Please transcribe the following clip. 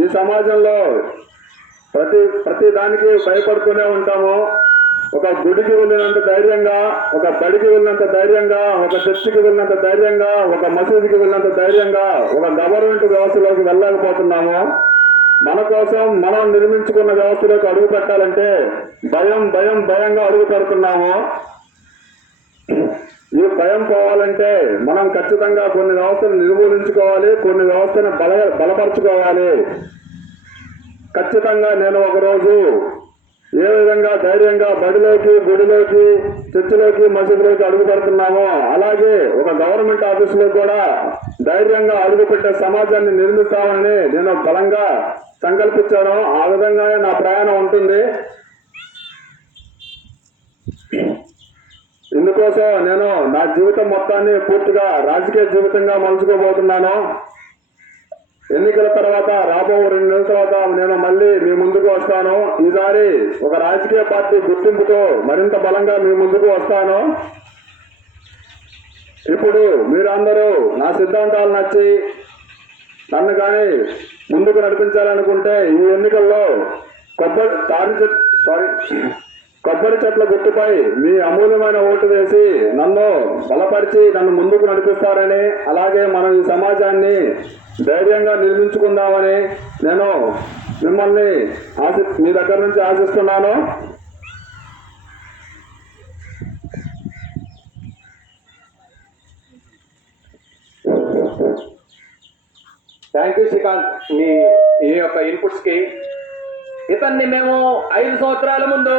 ఈ సమాజంలో ప్రతి దానికి భయపడుతూనే ఉంటాము. ఒక గుడికి వెళ్ళినంత ధైర్యంగా, ఒక బడికి వెళ్ళినంత ధైర్యంగా, ఒక చర్చికి వెళ్ళినంత ధైర్యంగా, ఒక మసీదుకి వెళ్ళినంత ధైర్యంగా ఒక గవర్నమెంట్ వ్యవస్థలోకి వెళ్ళలేకపోతున్నాము. మన కోసం మనం నిర్మించుకున్న వ్యవస్థలోకి అడుగు పెట్టాలంటే భయంగా అడుగు పెడుతున్నాము. ఈ భయం పోవాలంటే మనం ఖచ్చితంగా కొన్ని వ్యవస్థను నిర్మూలించుకోవాలి, కొన్ని వ్యవస్థను బలపరుచుకోవాలి. ఖచ్చితంగా నేను ఒకరోజు ఏ విధంగా ధైర్యంగా బడిలోకి, గుడిలోకి, చర్చిలోకి, మసీదులోకి అడుగు పెడుతున్నామో అలాగే ఒక గవర్నమెంట్ ఆఫీసులో కూడా ధైర్యంగా అడుగు పెట్టే సమాజాన్ని నిర్మిస్తామని నేను బలంగా సంకల్పించాను. ఆ విధంగానే నా ప్రయాణం ఉంటుంది. ఇందుకోసం నేను నా జీవితం మొత్తాన్ని పూర్తిగా రాజకీయ జీవితంగా మలుచుకోబోతున్నాను. ఎన్నికల తర్వాత రాబో 2 నెలల తర్వాత నేను మళ్ళీ మీ ముందుకు వస్తాను. ఈసారి ఒక రాజకీయ పార్టీ గుర్తింపుతో మరింత బలంగా మీ ముందుకు వస్తాను. ఇప్పుడు మీరందరూ నా సిద్ధాంతాలు నచ్చి నన్ను కానీ ముందుకు నడిపించాలనుకుంటే ఈ ఎన్నికల్లో కొబ్బరి చెట్ల గుర్తుపై మీ అమూల్యమైన ఓటు వేసి నన్ను బలపరిచి నన్ను ముందుకు నడిపిస్తారని, అలాగే మనం ఈ సమాజాన్ని ధైర్యంగా నిర్మించుకుందామని నేను మిమ్మల్ని మీ దగ్గర నుంచి ఆశిస్తున్నాను. థ్యాంక్ యూ శ్రీకాంత్, మీ ఈ యొక్క ఇన్పుట్స్ కి. ఇతన్ని మేము 5 సంవత్సరాల ముందు